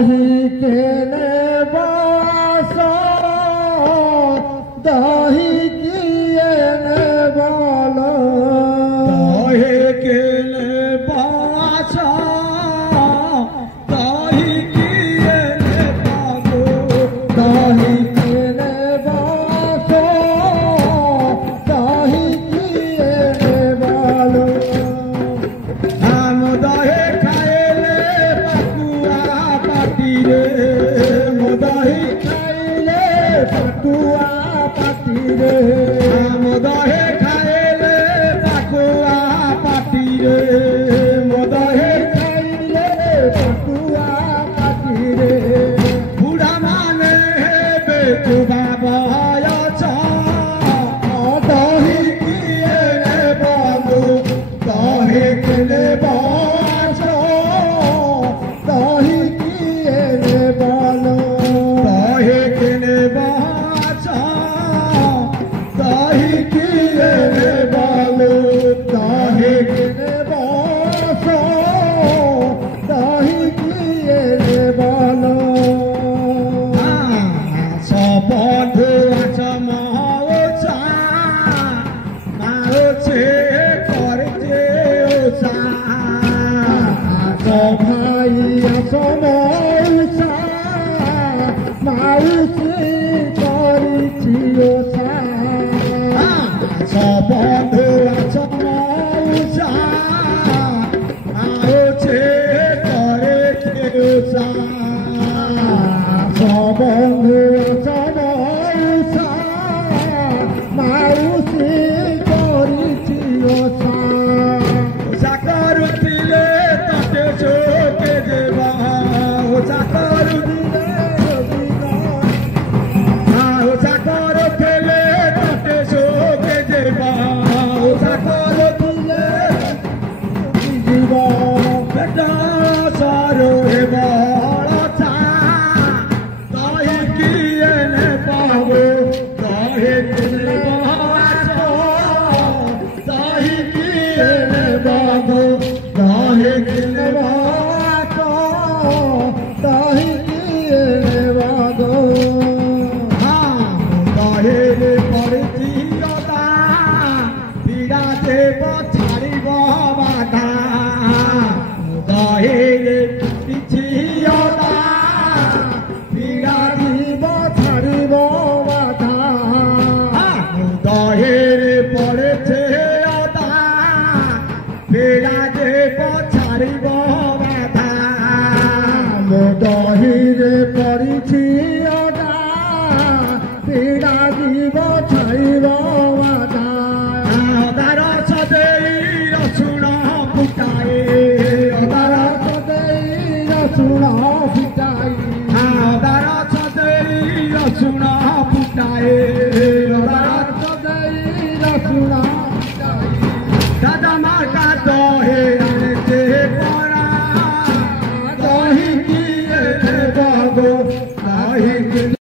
दही केने बासो दही किएने बोलो दही केने बासो दही किएने बाबू दही केने बासो दही किएने बोलो हम दही खाएले पकुआ पाटी रे दही खाइले पटुआ पाटी रे हम दही खाएले पकुआ पाटी रे दही खाइले पटुआ पाटी रे बुढ़ा माने बेटू बाबा दही किएने बाबू दही केने बासो दही किएने बोलो दही केने बासो दही किएने बालू दही किने बासो दही किएने बोलो बंधु आच माओचा माओचे करते ओचा भाई आसो मौसा माउसी करिछि ओसा बंधु आच माओचा माओचे करते ओचा बंधु चमौसा माउसी करिछि ओसा ओचा करुथिले तते चोके देवा ओचा करुथिले ओचा करुथिले तते चोके देवा ओचा करुथिले जीवन बेटा सारो हे बड़चा दही किएने पाबो दही किएने बासो दही किएने बाबो दही किएने बासो दही किएने बागो दही परिचियता पीड़ा देव छाड़िब बाधा दही पिछियता पीड़ा जीव छाड़िब बाधा दहेर पड़ेছে অদা পীড়া দেব ছাড়িব বাধা দহিরে পড়িছি অদা পীড়া জীব ছাড়িব বাধা অদার সদেই রসুণ ফুটায়ে অদার সদেই রসুণ ফিটাই অদার সদেই রসুণ ফুটায়ে